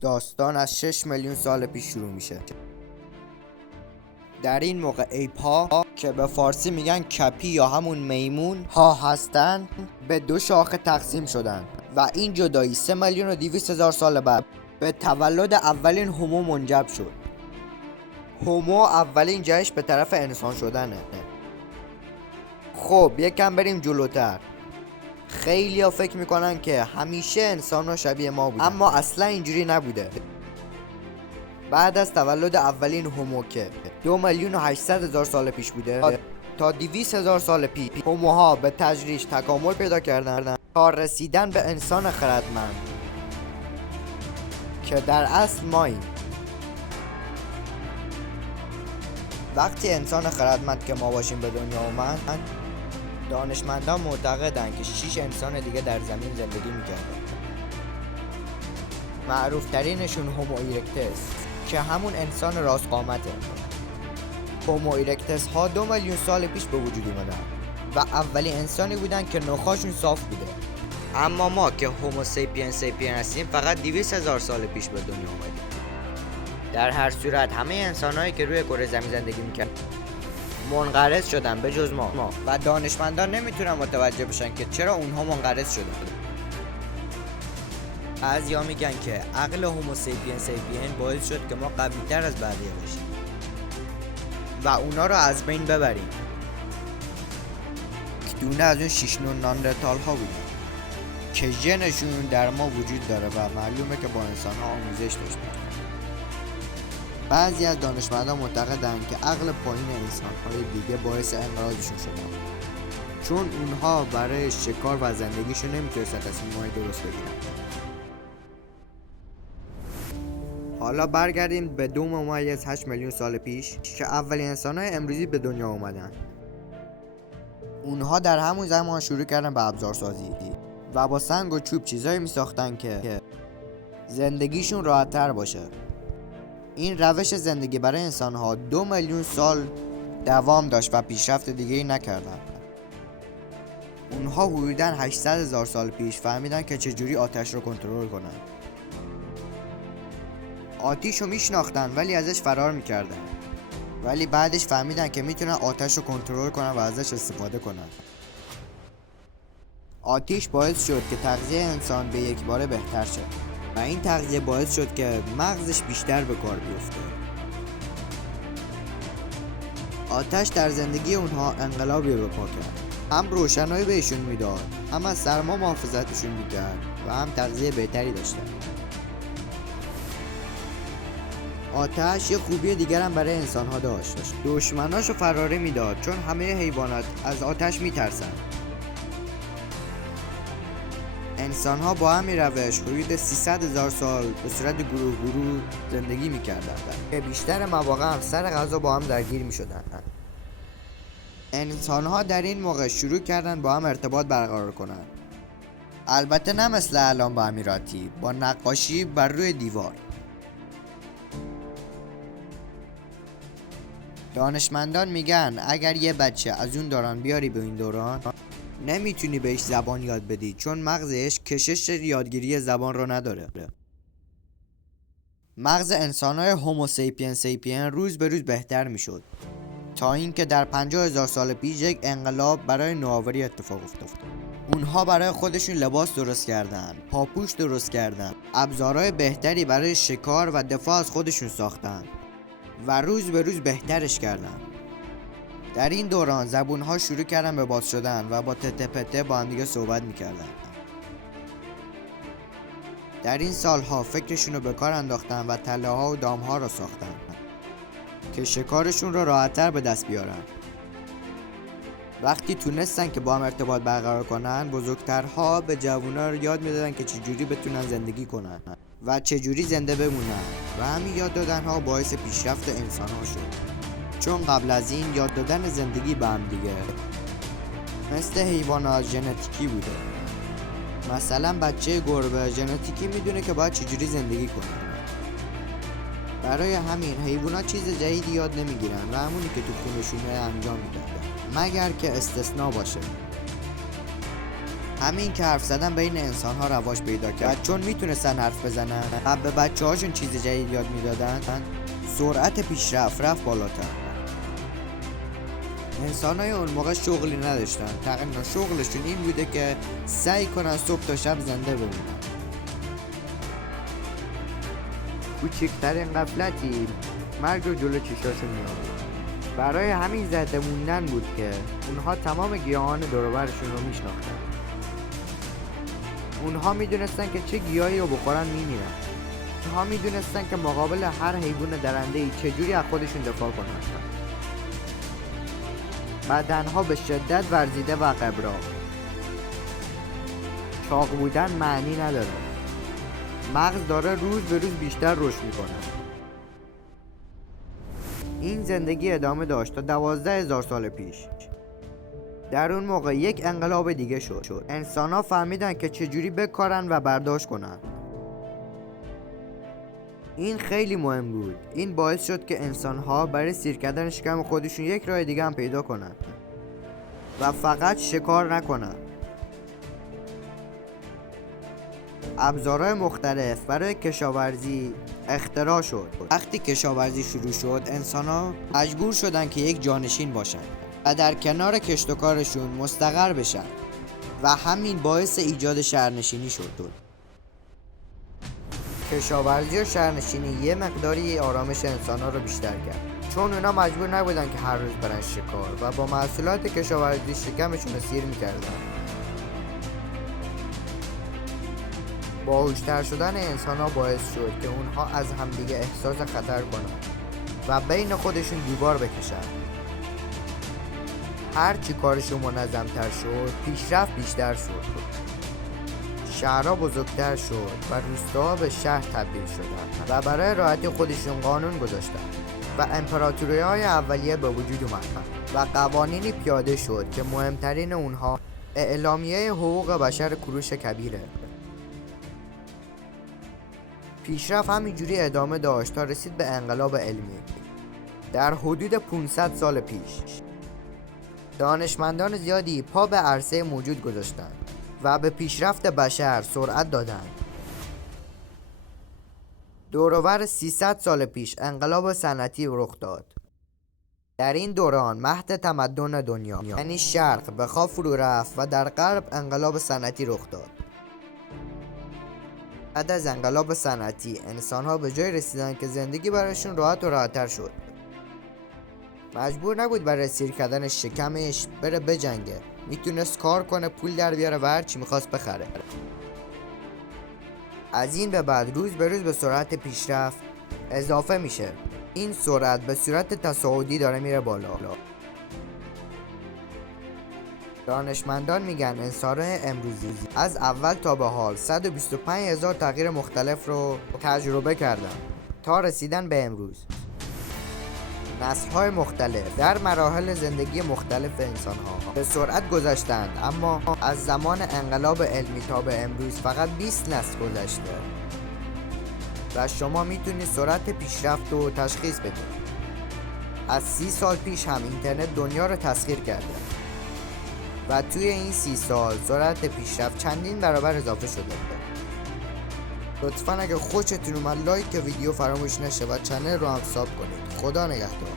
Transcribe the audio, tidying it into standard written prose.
داستان از 6 میلیون سال پیش شروع میشه. در این موقع ایپ‌ها که به فارسی میگن کپی یا همون میمون ها هستن به دو شاخه تقسیم شدن و این جدایی 3 میلیون و 200 هزار سال بعد به تولد اولین هومو منجر شد. هومو اولین جهش به طرف انسان شدنه. خب یکم بریم جلوتر. خیلی ها فکر میکنن که همیشه انسان ها شبیه ما بودن، اما اصلا اینجوری نبوده. بعد از تولد اولین هومو که 2 میلیون و 800 هزار سال پیش بوده تا 200 هزار سال پیش هوموها به تدریج تکامل پیدا کردن تا رسیدن به انسان خردمند که در اصل ماییم. وقتی انسان خردمند که ما باشیم به دنیا اومد، دانشمندان معتقدند که 6 انسان دیگه در زمین زندگی میکردن. معروف ترینشون هومو ایرکتس که همون انسان راست قامته. هومو ایرکتس ها 2 میلیون سال پیش به وجود اومدن و اولین انسانی بودن که نخاشون صاف بوده. اما ما که هومو سیپین هستیم فقط 200 هزار سال پیش به دنیا اومدیم. در هر صورت همه انسانهایی که روی کره زمین زندگی میکردن منقرض شدن به جز ما و دانشمندان نمیتونن متوجه بشن که چرا اونها منقرض شدن. بعضیا میگن که عقل هومو سیپین باعث شد که ما قوی‌تر از بقیه باشیم و اونا رو از بین ببریم. دونه از اون 6 نوع ناندرتال ها بودن که ژنشون در ما وجود داره و معلومه که با انسان ها آموزش داشتن. بعضی از دانشمندان معتقدند که عقل پایین انسان‌های دیگه باعث انقراضشون شده، چون اونها برای شکار و زندگیشون نمیتونستن تصمیم‌های درست بگیرن. حالا برگردیم به 2.8 میلیون سال پیش که اولین انسان‌های امروزی به دنیا اومدن. اونها در همون زمان شروع کردن به ابزارسازی و با سنگ و چوب چیزایی میساختن که زندگیشون راحت‌تر باشه. این روش زندگی برای انسان‌ها 2 میلیون سال دوام داشت و پیشرفت دیگه‌ای نکردن. اونها حدوداً 800 هزار سال پیش فهمیدن که چجوری آتش رو کنترل کنن. آتش رو میشناختن ولی ازش فرار میکردن، ولی بعدش فهمیدن که میتونن آتش رو کنترل کنن و ازش استفاده کنن. آتش باعث شد که تغذیه انسان به یک باره بهتر شد و این تغذیه باعث شد که مغزش بیشتر به کار بیفته. آتش در زندگی اونها انقلابی رو پا کرد. هم روشنایی بهشون میداد، هم از سرما محافظتشون میکرد و هم تغذیه بهتری داشتن. آتش یه خوبی دیگر هم برای انسان‌ها داشت. دشمناشو فراری میداد چون همه حیوانات از آتش میترسن. انسان‌ها با همین روش حدود 300 هزار سال به صورت گروه زندگی می‌کردند که بیشتر مواقع هم سر غذا با هم درگیر می‌شدند. انسان‌ها در این موقع شروع کردن با هم ارتباط برقرار کنند. البته نه مثل الان با امیراتی، با نقاشی بر روی دیوار. دانشمندان میگن اگر یه بچه از اون دوران بیاری به این دوران نمیتونی بهش زبان یاد بدی چون مغزش کشش یادگیری زبان رو نداره. مغز انسان‌های هومو سیپین روز به روز بهتر میشد تا اینکه در 50 هزار سال پیش یک انقلاب برای نوآوری اتفاق افتاد. اونها برای خودشون لباس درست کردن، پاپوش درست کردن، ابزارهای بهتری برای شکار و دفاع از خودشون ساختن و روز به روز بهترش کردن. در این دوران زبونها شروع کردن به باز شدن و با تته پته با هم دیگه صحبت میکردن. در این سالها فکرشون رو به کار انداختن و تله ها و دام ها رو ساختن که شکارشون رو راحت‌تر به دست بیارن. وقتی تونستن که با هم ارتباط برقرار کنن، بزرگترها به جوونا رو یاد میدادن که چجوری بتونن زندگی کنن و چجوری زنده بمونن و همین یاد دادن ها باعث پیشرفت انسان ها شد. چون قبل از این یاد دادن زندگی به هم دیگه مثل حیوانات ژنتیکی بوده. مثلا بچه گربه ژنتیکی میدونه که باید چجوری زندگی کنه. برای همین حیوانات چیز جدیدی یاد نمیگیرن و همونی که تو خونشونه انجام میدن، مگر که استثناء باشه. همین که حرف زدن بین انسان ها رواج پیدا کرد، چون میتونستن حرف بزنن و به بچه هاشون چیز جدید یاد میدادن، سرعت پیشرفت رفت بالاتر. انسان های اون موقع شغلی نداشتن، تقریبا شغلشون این بوده که سعی کنن صبح تا شب زنده بمونن. کوچکترین غفلتی مرگ رو جلو چشاشون میاد. برای همین زنده موندن بود که اونها تمام گیاهان دور و برشون رو میشناختن. اونها میدونستن که چه گیاهی رو بخورن میمیرن. اونها میدونستن که مقابل هر حیوان درنده‌ای چجوری از خودشون دفاع کنن. بدنها به شدت ورزیده و قبرا. چاق بودن معنی نداره. مغز داره روز به روز بیشتر رشد میکنه. این زندگی ادامه داشت تا 12,000 سال پیش. در اون موقع یک انقلاب دیگه شد. انسان‌ها فهمیدن که چجوری بکارن و برداشت کنن. این خیلی مهم بود. این باعث شد که انسان‌ها برای سیر کردن شکم خودشون یک راه دیگه هم پیدا کنن و فقط شکار نکنن. ابزارهای مختلف برای کشاورزی اختراع شد. وقتی کشاورزی شروع شد، انسان‌ها مجبور شدن که یک جانشین باشن و در کنار کشت و کارشون مستقر بشن و همین باعث ایجاد شهرنشینی شد. کشاورزی و شهرنشینی یه مقداری آرامش انسان‌ها رو بیشتر کرد، چون اونا مجبور نبودن که هر روز برن شکار و با محصولات کشاورزی شکمشون رو سیر می‌کردن. باهوشتر شدن انسان‌ها باعث شد که اونها از همدیگه احساس خطر کنن و بین خودشون دیوار بکشن. هرچی کارشون منظم‌تر شد، پیشرفت بیشتر شد. شهرها بزرگتر شد و روستاها به شهر تبدیل شدن و برای راحتی خودشون قانون گذاشتن و امپراتوری‌های اولیه به وجود اومدن و قوانینی پیاده شد که مهمترین اونها اعلامیه حقوق بشر کوروش کبیره. پیشرفت همینجوری ادامه داشت تا رسید به انقلاب علمی. در حدود 500 سال پیش دانشمندان زیادی پا به عرصه موجود گذاشتند و به پیشرفت بشر سرعت دادند. دور و بر 300 سال پیش انقلاب صنعتی رخ داد. در این دوران مهد تمدن دنیا یعنی شرق به خواب فرو رفت و در غرب انقلاب صنعتی رخ داد. بعد از انقلاب صنعتی انسان‌ها به جای رسیدن که زندگی برایشون راحت و راحت‌تر شد. مجبور نبود برای سیر کردن شکمش بره بجنگه. میتونست کار کنه، پول در بیاره و هر چی میخواست بخره. از این به بعد روز به روز به سرعت پیشرفت اضافه میشه. این سرعت به صورت تصاعدی داره میره بالا. دانشمندان میگن انسان‌های امروزی از اول تا به حال 125,000 تغییر مختلف رو تجربه کردن تا رسیدن به امروز. نسل‌های مختلف در مراحل زندگی مختلف انسان‌ها به سرعت گذشتند، اما از زمان انقلاب علمی تا به امروز فقط 20 نسل گذشته و شما میتونید سرعت پیشرفت رو تشخیص بدید. از 30 سال پیش هم اینترنت دنیا رو تسخیر کرده و توی این 30 سال سرعت پیشرفت چندین برابر اضافه شده. لطفاً اگه خوشتون اومد لایک ویدیو فراموش نشه و چنل رو هم ساب کنید. خدا نگهدار.